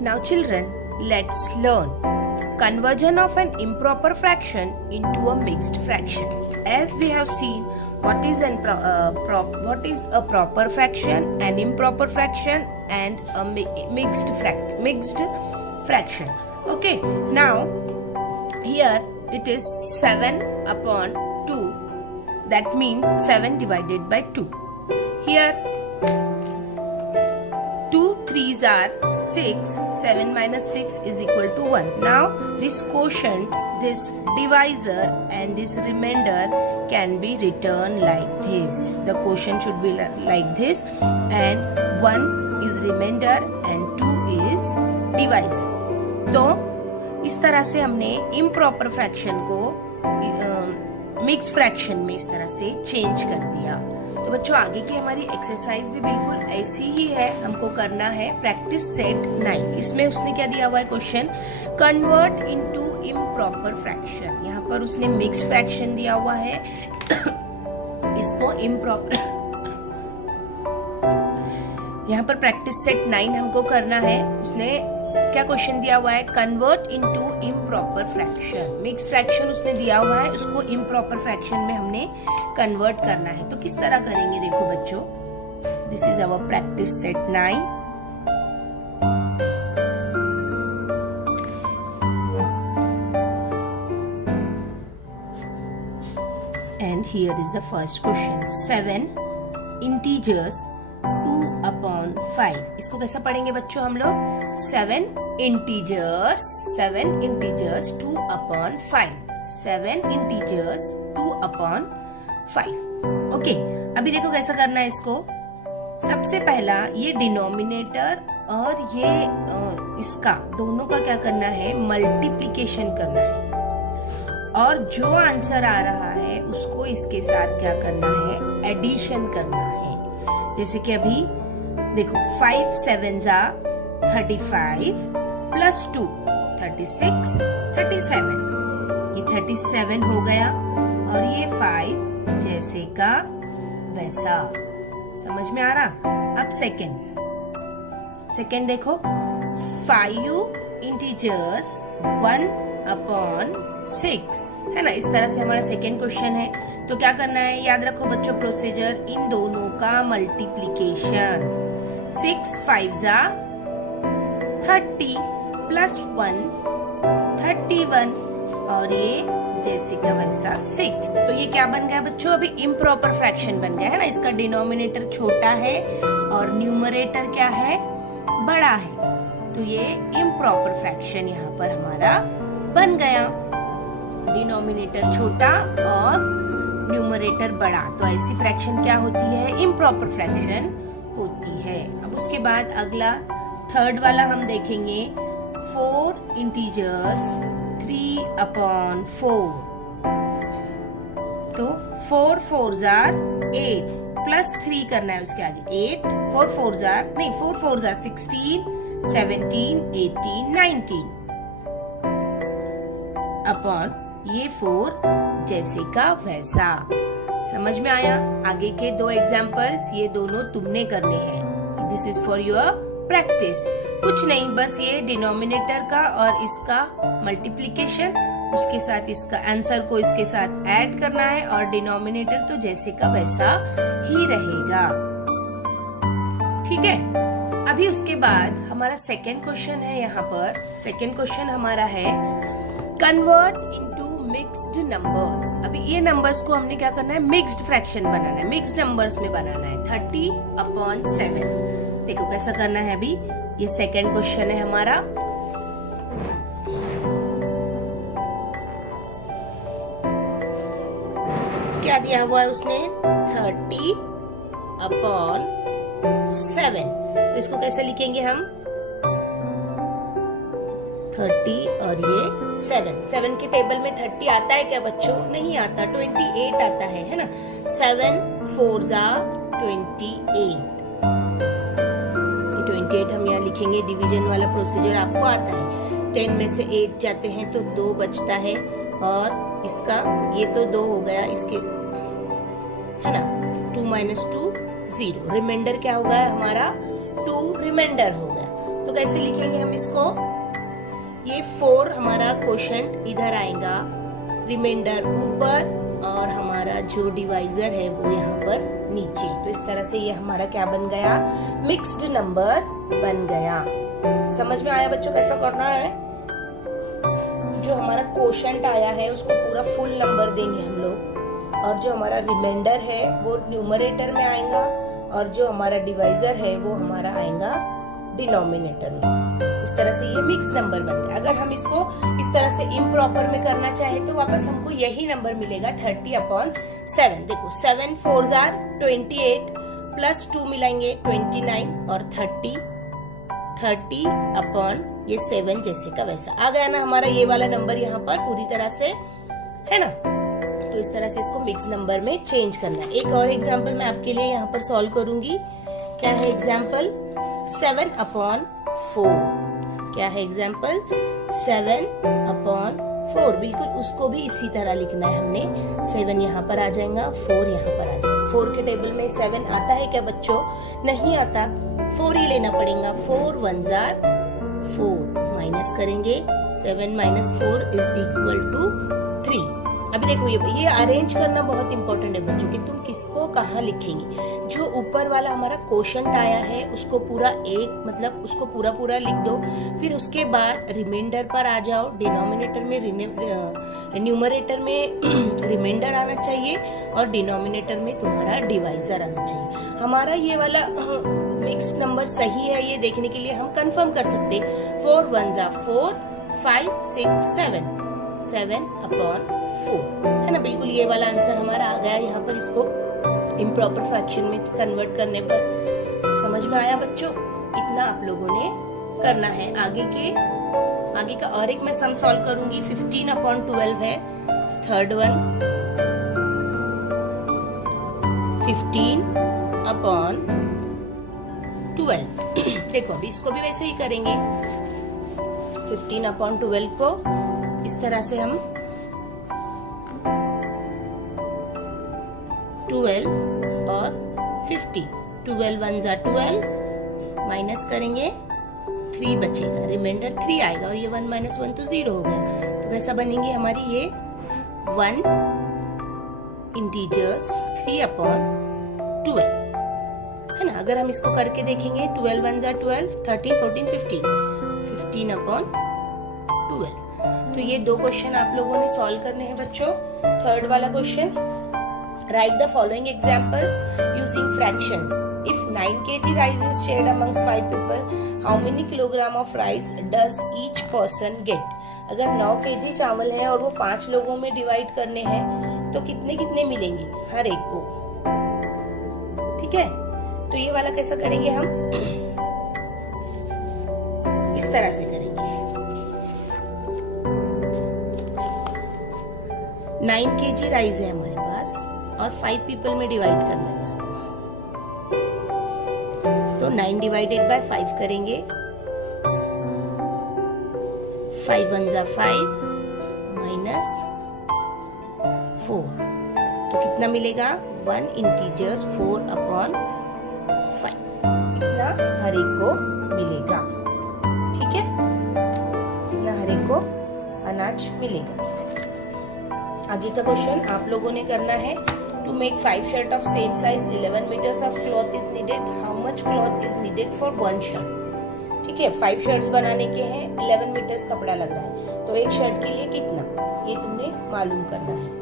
Now children, let's learn conversion of an improper fraction into a mixed fraction. As we have seen, what is a proper fraction, an improper fraction, and a mixed fraction. Okay, now here it is 7 upon 2. That means 7 divided by 2. Here 2 3s are 6. 7 minus 6 is equal to 1. Now this quotient, this divisor and this remainder can be written like this. The quotient should be like this, and 1 is remainder and 2 is divisor. तो इस तरह से हमने improper fraction को mix fraction में इस तरह से चेंज कर दिया। तो बच्चों, आगे की हमारी एक्सरसाइज भी बिल्कुल ऐसी ही है, हमको करना है प्रैक्टिस सेट 9। इसमें उसने क्या दिया हुआ है question, convert into improper fraction. यहाँ पर उसने मिक्स फ्रैक्शन दिया हुआ है, इसको इम्प्रॉपर, यहाँ पर प्रैक्टिस सेट 9 हमको करना है। उसने क्या क्वेश्चन दिया हुआ है, convert into improper fraction. Mix fraction उसने दिया हुआ है, उसको इम्प्रॉपर फ्रैक्शन में हमने कन्वर्ट करना है। तो किस तरह करेंगे देखो बच्चों, this is our practice set 9। And here is the first question, 7 integers 2 upon 5। इसको कैसा पढ़ेंगे बच्चों हम लोग, 7 integers 2 upon 5। 7 integers 2 upon 5। Okay, अभी देखो कैसा करना है इसको। सबसे पहला ये डिनोमिनेटर और ये इसका दोनों का क्या करना है, मल्टीप्लिकेशन करना है, और जो आंसर आ रहा है उसको इसके साथ क्या करना है, एडिशन करना है। जैसे कि अभी देखो 5 7s are 35 प्लस 2 36 37। ये 37 हो गया और ये 5 जैसे का वैसा। समझ में आ रहा। अब सेकेंड देखो, 5 इंटीजर्स 1 upon 6, है ना। इस तरह से हमारा सेकेंड क्वेश्चन है। तो क्या करना है, याद रखो बच्चों प्रोसीजर, इन दोनों का मल्टीप्लिकेशन। 6 5s are 30 प्लस 1 31, और ये जैसे का वैसा 6। तो ये क्या बन गया बच्चों, अभी इम्प्रॉपर फ्रैक्शन बन गया है ना। इसका डिनोमिनेटर छोटा है और न्यूमरेटर क्या है, बड़ा है। तो ये इम्प्रॉपर फ्रैक्शन यहाँ पर हमारा बन गया, डिनोमिनेटर छोटा और न्यूमरेटर बड़ा। तो ऐसी फ्रैक्शन क्या होती है, इम्प्रॉपर फ्रैक्शन होती है। अब उसके बाद अगला थर्ड वाला हम देखेंगे, 4 इंटीजर्स 3 upon 4। तो 4 4s are 8 प्लस 3 करना है उसके आगे, 8 4 4s are 16 17 18 19 अपॉन ये 4 जैसे का वैसा। समझ में आया। आगे के 2 एग्जाम्पल्स ये दोनों तुमने करने हैं। This is for your practice. कुछ नहीं, बस ये डिनोमिनेटर का और इसका मल्टीप्लिकेशन, उसके साथ इसका आंसर को इसके साथ ऐड करना है, और डिनोमिनेटर तो जैसे का वैसा ही रहेगा। ठीक है। अभी उसके बाद हमारा सेकेंड क्वेश्चन है। यहाँ पर सेकेंड क्वेश्चन हमारा है, कन्वर्ट इनटू मिक्स्ड नंबर्स। अभी ये नंबर्स को हमने क्या करना है, मिक्स्ड फ्रैक्शन बनाना है, मिक्स्ड नंबर्स में बनाना है। 30 upon 7। देखो कैसा करना है। अभी ये सेकंड क्वेश्चन है हमारा। क्या दिया हुआ है उसने, 30 upon 7। तो इसको कैसे लिखेंगे हम, 30 और ये 7 के टेबल में 30 आता है क्या बच्चों, नहीं आता, 28 आता है ना। 7 4s are 28। 28 हम यहाँ लिखेंगे, डिवीजन वाला प्रोसीजर आपको आता है। 10 में से 8 जाते हैं तो 2 बचता है, और इसका ये तो 2 हो गया, इसके है ना। 2 - 2 0, रिमाइंडर क्या होगा हमारा, 2 रिमाइंडर हो गया। तो कैसे लिखेंगे हम इसको? ये 4 हमारा क्वोशंट इधर आएगा, रिमाइंडर ऊपर और हमारा जो डिवाइजर है वो यहाँ पर नीचे। तो इस तरह से ये हमारा क्या बन गया? मिक्स्ड नंबर बन गया। समझ में आया बच्चों कैसा करना है? जो हमारा क्वोशंट आया है उसको पूरा फुल नंबर देंगे हम लोग, और जो हमारा रिमाइंडर है वो न्यूमरेटर में आएगा, और जो हमारा डिवाइजर है वो हमारा आएगा डिनोमिनेटर में। इस तरह से ये मिक्स नंबर बन गया। अगर हम इसको इस तरह से इम्प्रॉपर में करना चाहे तो वापस हमको यही नंबर मिलेगा 30/7। देखो 7 4s are 28 प्लस 2 मिलाएंगे 29 और 30/7 जैसे का वैसा आ गया ना हमारा ये वाला नंबर यहाँ पर पूरी तरह से, है ना। तो इस तरह से इसको मिक्स नंबर में चेंज करना है। एक और एग्जांपल मैं आपके लिए यहाँ पर सॉल्व करूंगी। क्या है एग्जांपल? 7/4। क्या है एग्जांपल? 7/4। बिल्कुल उसको भी इसी तरह लिखना है हमने। 7 यहाँ पर आ जाएगा, 4 यहाँ पर आ जाएगा। 4 के टेबल में 7 आता है क्या बच्चों? नहीं आता, 4 ही लेना पड़ेगा। 4 1s are 4 माइनस करेंगे, 7 - 4 = 3। अभी देखो ये अरेंज करना बहुत इंपॉर्टेंट है बच्चों कि तुम किसको कहाँ लिखेंगे। जो ऊपर वाला हमारा क्वोशंट आया है उसको पूरा मतलब उसको पूरा लिख दो। फिर उसके बाद रिमाइंडर पर आ जाओ, डिनोमिनेटर में न्यूमरेटर में रिमाइंडर आना चाहिए और डिनोमिनेटर में तुम्हारा डिवाइजर आना चाहिए। हमारा ये वाला मिक्स नंबर सही है ये देखने के लिए हम कंफर्म कर सकते। 4 1s are 4, 5 6 7 7/4 है ना। बिल्कुल ये वाला आंसर हमारा आ गया यहाँ पर। इसको इम्प्रॉपर फ्रैक्शन में कन्वर्ट करने पर समझ में आया बच्चों? इतना आप लोगों ने करना है। आगे का और एक मैं सम सॉल्व करूंगी। 15/12 है थर्ड वन। 15/12 देखो अभी इसको भी वैसे ही करेंगे। 15/12 को इस तरह से हम 12 और 50, 12 1s are 12 माइनस करेंगे, 3 बचेगा, रिमाइंडर 3 आएगा और ये 1 - 1 तो 0 हो गया। तो कैसा बनेंगी हमारी ये 1 इंटीजर्स 3/12 है ना। अगर हम इसको करके देखेंगे 12 1s are 12, 13 14 15 15/12। तो ये 2 क्वेश्चन आप लोगों ने सॉल्व करने हैं बच्चों। थर्ड वाला question, write the following example using fractions. If 9 kg rice is shared amongst 5 people, how many kilogram of rice does each person get? अगर 9 kg चावल है और वो 5 लोगों में डिवाइड करने हैं तो कितने कितने मिलेंगे हर एक को? ठीक है, तो ये वाला कैसा करेंगे हम? इस तरह से करेंगे। 9 kg राइस है हमारे पास और 5 पीपल में डिवाइड करना है उसको। तो 9 डिवाइडेड बाय 5 करेंगे। 5 1s are 5 माइनस 4 तो कितना मिलेगा? 1 इंटीजर्स 4/5 इतना हर एक को मिलेगा। ठीक है, इतना हर एक को अनाज मिलेगा। आगे का क्वेश्चन आप लोगों ने करना है। To make 5 shirts of same size, 11 meters of cloth is needed. How much cloth is needed for 1 shirt? ठीक है, 5 शर्ट्स बनाने के हैं, 11 मीटर्स कपड़ा लग रहा है, तो एक शर्ट के लिए कितना, ये तुमने मालूम करना है।